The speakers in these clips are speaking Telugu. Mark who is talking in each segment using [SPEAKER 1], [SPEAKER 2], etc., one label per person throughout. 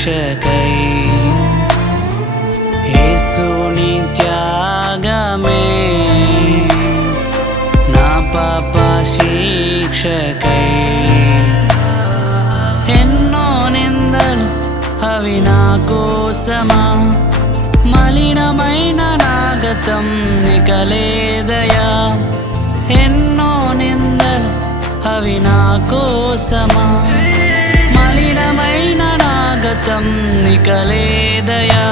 [SPEAKER 1] రక్షకై యేసుని త్యాగమే నా పాప శిక్షకై. ఎన్నో నిందలు అవి నా కోసమా? మలినమైన నాగతం గతం ఇక లేదయా ఎన్నో నిందలు అవి నా కోసమా? నాగతం నికలేదయా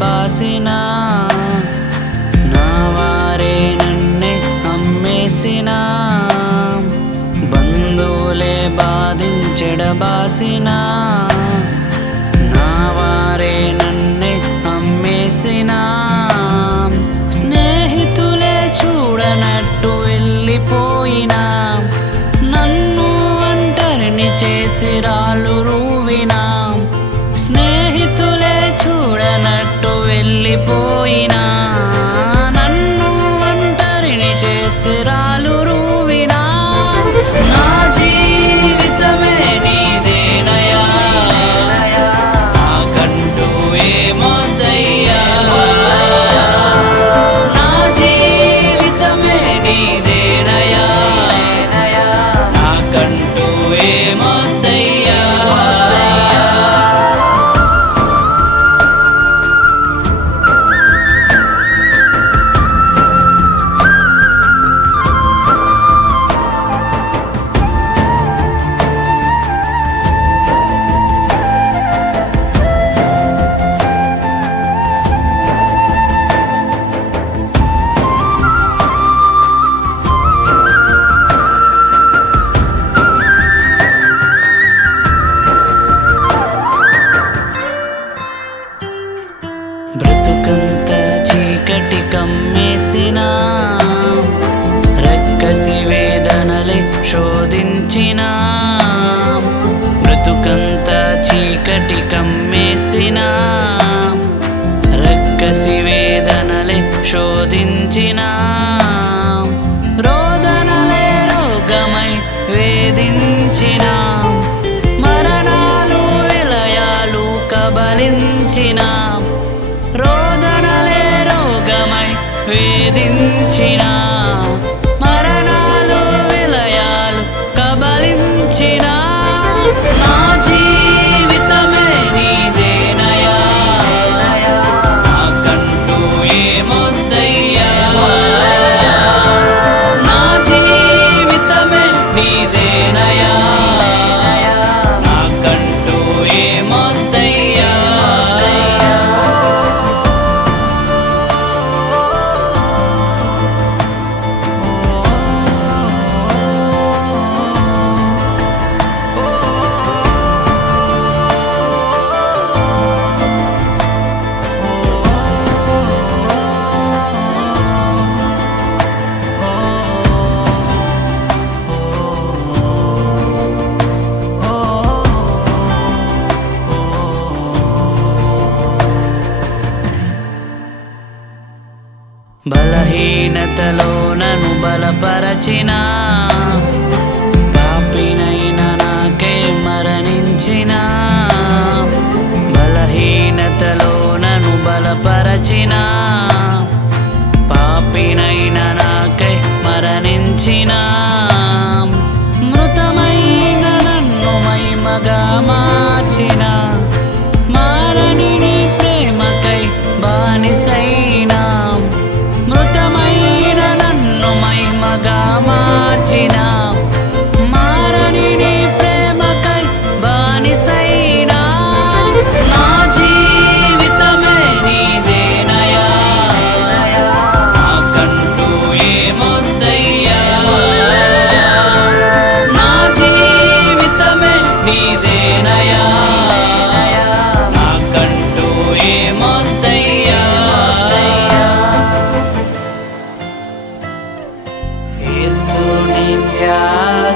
[SPEAKER 1] బాసిన నా వారే నన్నే అమ్మేసిన బంధువులే బాధించెడబాసిన నా వారే నన్నే అమ్మేసిన స్నేహితులే చూడనట్టు వెళ్ళిపోయినా నన్ను ఒంటరిని చేసి రాళ్ళు రూవినా స్నేహితులే చూడనట్టు వెళ్ళిపోయినా. శోధించిన బ్రతుకంత చీకటి కమ్మేసిన రక్కసి వేదనలే శోధించిన రోదనలే రోగమై వేధించిన మరణాలు విలయాలు కబలించిన రోదనలే రోగమై వేధించిన. బలహీనతలో నన్ను బలపరచిన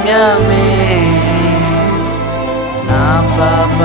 [SPEAKER 1] త్యాగమే నా పాప